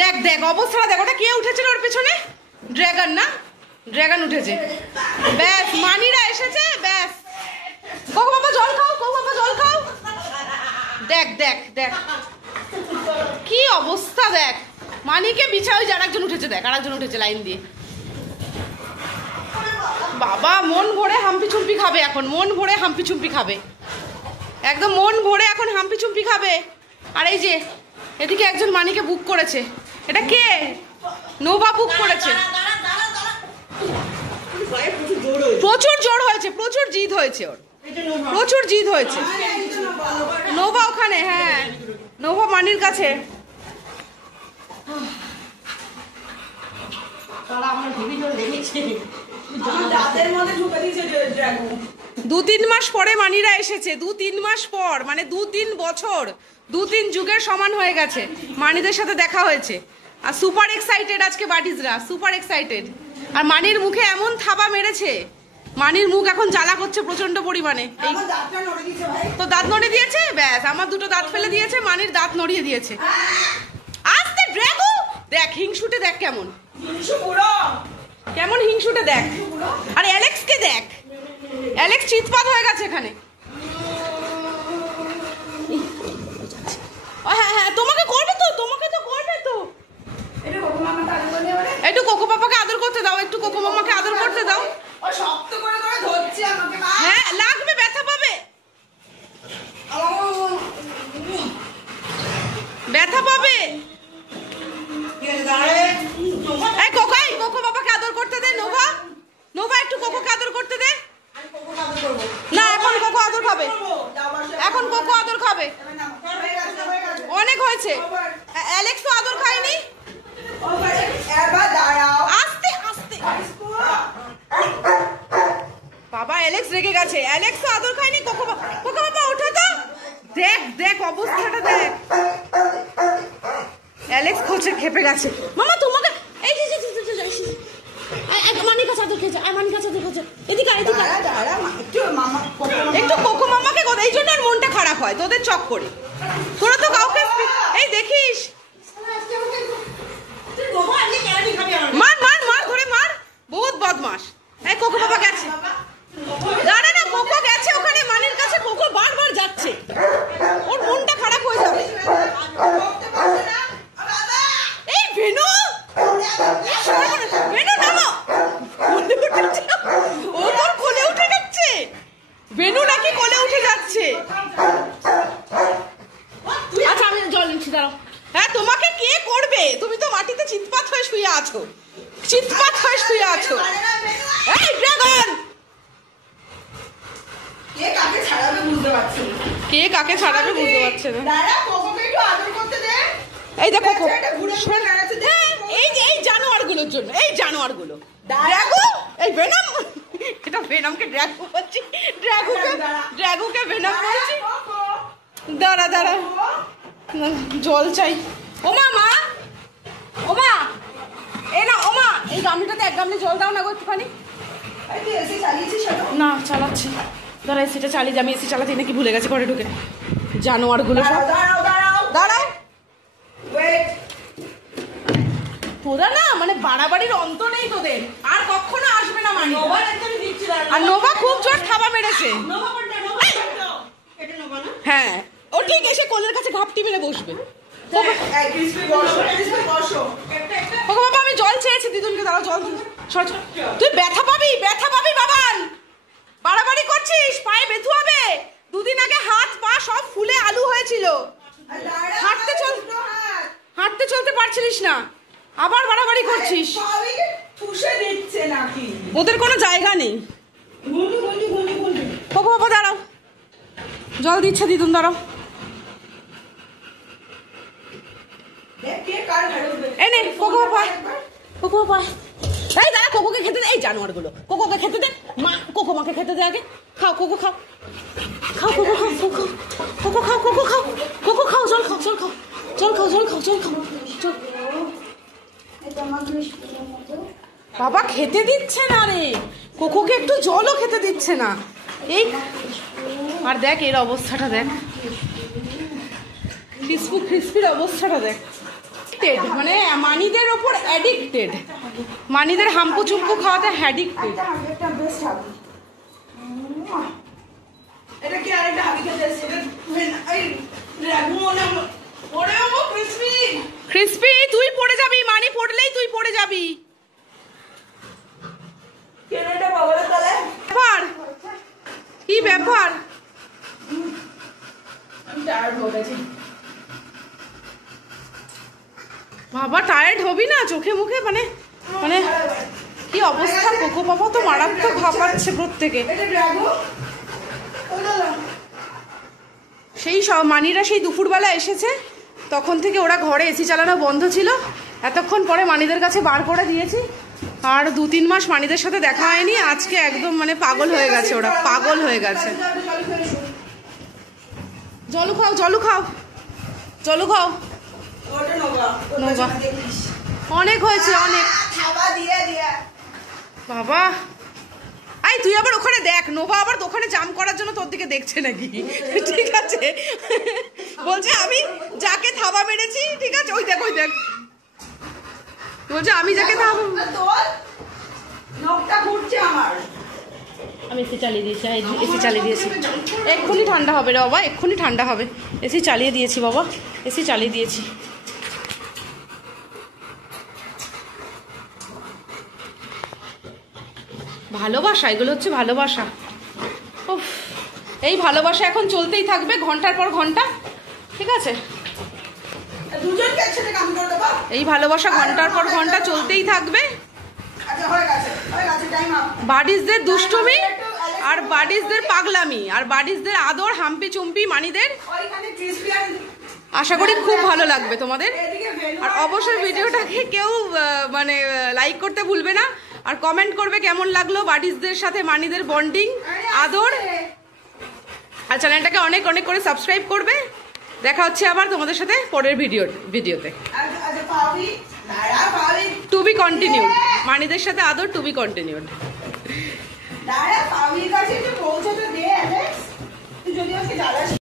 দেখ দেখ অবস্থাটা দেখ, ওটা কে উঠেছিল ওর পেছনে? ড্রাগন না, ড্রাগন উঠেছে। ব্যাস মানিরা এসেছে, ব্যাস। কোকো বাবা জল খাও, কোকো বাবা জল খাও। দেখ দেখ দেখ কি অবস্থা দেখ, মানিকে বিছায় ওই আরেকজন উঠেছে, দেখ আরেকজন উঠেছে লাইন দিয়ে। বাবা মন ভরে হাম্পি চুম্পি খাবে এখন, মন ভরে হাম্পি চুম্পি খাবে, একদম মন ভরে এখন হাম্পি চুম্পি খাবে। আর এই যে এদিকে একজন মানিকে বুক করেছে, এটা কে? নোভা বুক করেছে। প্রচুর জোর হয়েছে, প্রচুর জিদ হয়েছে ওর, প্রচুর জিদ হয়েছে। নোভা ওখানে, হ্যাঁ নোভা মানির কাছে। দু তিন মাস পরে মানিরা এসেছে, 2-3 মাস পর, মানে 2-3 বছর, 2-3 যুগের সমান হয়ে গেছে মানিদের সাথে দেখা হয়েছে। আর সুপার এক্সাইটেড আজকে বাটিজরা, সুপার এক্সাইটেড। আর মানির মুখে এমন থাবা মেরেছে, মানির মুখ এখন জ্বালা করছে প্রচন্ড পরিমাণে। এই তো দাঁত নড়িয়ে দিয়েছে, ব্যাস আমার দুটো দাঁত ফেলে দিয়েছে, মানির দাঁত নড়িয়ে দিয়েছে। আস্তে ড্রাগো, দেখ হিংসুটে দেখ কেমন, কেমন হিংসুটে দেখ। আর অ্যালেক্সকে দেখ, অ্যালেক্স চিৎপাত হয়ে গেছে এখানে। হ্যাঁ হ্যাঁ তোমাকে করবে তো, তোমাকে তো করবে তো। একটু কোকো পাপাকে আদর করতে দাও, একটু কোকো মামাকে আদর করতে দাও। হ্যাঁ লাগবে, ব্যথা পাবে, ব্যথা পাবে। এই কোকো বাবাকে আদর করতে দে। নোভা, নোভা একটু কোকোকে আদর করতে দে। না এখন কোকো আদর খাবে, এখন কোকো আদর খাবে, অনেক হয়েছে। অ্যালেক্স তো আদর খায়নি। আস্তে আস্তে বাবা, অ্যালেক্স রেগে গেছে, অ্যালেক্স তো আদর খায়নি। কোকো বাবা ওঠো তো, দেখ দেখ অবস্থাটা দেখ। অ্যালেক্স খোঁচে খেপে গেছে। মামা তোমাকে এই যে মানির কাছে আদর খেয়েছে, মানির কাছে আদর খেয়েছে। এদিকে এদিকে একটু কোকো মামাকে, এই জন্য আর মনটা খারাপ হয় তোদের চক করে। তোরা তো কাউকে এই দেখিস, মার মার মার ধরে মার, বহুত বদমাস। এই কোকো বাবা গেছে, দাঁড়া না, কোকো গেছে ওখানে মানির কাছে, কোকো বারবার যাচ্ছে, ওর মনটা খারাপ হয়ে যাবে। এই ভেনু, ভেনু নামো, ও তোর কোলে উঠে যাচ্ছে, ভেনু নাকি কোলে উঠে যাচ্ছে। আচ্ছা আমি জল নিচ্ছি, দাঁড়াও। হ্যাঁ তোমাকে কে করবে, তুমি তো মাটিতে চিৎপাত হয়ে শুয়ে আছো, চিৎপাত হয়ে শুয়ে আছো। এই ড্রাগন, কে কাকে ছাড়াবে বুঝতে পারছে না, কে কাকে ছাড়াবে বুঝতে পারছে না। এই দেখো এই যে এই জানোয়ারগুলোর জন্য, এই জানোয়ারগুলো ড্রাগো, এই ভেনম, এটা ভেনমকে ড্রাগো বলছি, ড্রাগোকে ভেনম বলছি। দাঁড়া দাঁড়া জল চাই। ওমা মা, ওমা এই না, ওমা এই গামলিটাতে এক গামলি জল দাও না গো একটুখানি। না চালাচ্ছি, দাঁড়া এসিটা চালিয়ে যাই, আমি এসি চালাতে নাকি ভুলে গেছি ঘরে ঢুকে। জানোয়ারগুলো সব দাঁড়াও, তোরা না মানে বাড়াবাড়ির অন্ত নেই তোদের, আর কখনো আসবে না মানে। আর নোভা খুব জোর থাবা মেরেছে, হ্যাঁ ও ঠিক এসে কোলের কাছে ঘাপটি মেরে বসবে। বাবা আমি জল চেয়েছি দিদুনকে, দাঁড়াও জল, তুই ব্যথা পাবি, ব্যথা পাবি বাবান, বাড়াবাড়ি করছিস, পায়ে ব্যথা হবে। দুদিন আগে হাত পা সব ফুলে আলু হয়েছিল, হাঁটতে চলতে পারছিলিস না, আবার বাড়াবাড়ি করছিস। ওদের কোনো জায়গা নেই। কোকো বাবা দাঁড়াও, জল দিচ্ছে দিদুন, দাঁড়াও। এনে কোকো বাবা, কোকো বাবা এই দাঁড়া, কোকোকে খেতে দে, এই জানোয়ারগুলো কোকোকে খেতে দে, মা কোকো মাকে খেতে দে আগে। খাও কোকো খাও, খাও কোকো খাও, কোকো খাও, কোকো খাও, কোকো খাও, জল খাও, জল খাও, জল খাও, জল খাও, জল খাও, জল। বাবা খেতে দিচ্ছে না রে, কোকোকে একটু জলও খেতে দিচ্ছে না। এই আর দেখ এর অবস্থাটা দেখ, ক্রিসপির অবস্থাটা দেখ। অ্যাডিক্টেড, মানে মানিদের ওপর অ্যাডিক্টেড, মানিদের হাম্পু চুম্পু খাওয়াতে অ্যাডিক্টেড। এটা কি আরেকটা হাবি খেতে এসেছে? ক্রিসপি তুই পড়ে যাবি, মানি পড়লেই তুই পড়ে যাবি। ব্যাপার কি ব্যাপার? বাবা টায়ার্ড হবি না? চোখে মুখে মানে মানে কি অবস্থা? কোকো বাবা তো মারাত্মক ভাপাচ্ছে প্রত্যেকে। সেই সব মানিরা সেই দুপুরবেলা এসেছে, তখন থেকে ওরা ঘরে এসি চালানো বন্ধ ছিল, এতক্ষণ পরে মানিদের কাছে বার করে দিয়েছি। আর 2-3 মাস মানিদের সাথে দেখা হয়নি, আজকে একদম মানে পাগল হয়ে গেছে, ওরা পাগল হয়ে গেছে। জলু খাও, জলু খাও, জলু খাও। অনেক হয়েছে, অনেক। বাবা আই তুই আবার ওখানে দেখ, নোভা আবার দোকানে জাম করার জন্য তোর দিকে দেখছে নাকি? ঠিক আছে, বলছে আমি যাকে থাবা মেরেছি, ঠিক আছে ওই দেখ, ওই দেখ, বলছে আমি যাকে থাবা। আমি এসি চালিয়ে দিয়েছি, এসি চালিয়ে দিয়েছি, এক্ষুনি ঠান্ডা হবে রে বাবা, এক্ষুনি ঠান্ডা হবে। এসি চালিয়ে দিয়েছি বাবা, এসি চালিয়ে দিয়েছি। ভালোবাসা, এগুলো হচ্ছে ভালোবাসা। উফ, এই ভালোবাসা এখন চলতেই থাকবে ঘন্টার পর ঘন্টা, ঠিক আছে? এই ভালোবাসা ঘন্টার পর ঘন্টা চলতেই থাকবে। বাডিসদের দুষ্টুমি আর বাডিসদের পাগলামি আর বাডিসদের আদর, হাম্পি চুম্পি মানিদের, আশা করি খুব ভালো লাগবে তোমাদের। আর অবশ্যই ভিডিওটাকে কেউ মানে লাইক করতে ভুলবে না, আর কমেন্ট করবে কেমন লাগলো বাডিসদের সাথে মানিদের বন্ডিং, আদর। আর চ্যানেলটাকে অনেক অনেক করে সাবস্ক্রাইব করবে। দেখা হচ্ছে আবার তোমাদের সাথে পরের ভিডিওতে। টু বি কন্টিনিউড, মানিদের সাথে আদর টু বি কন্টিনিউড।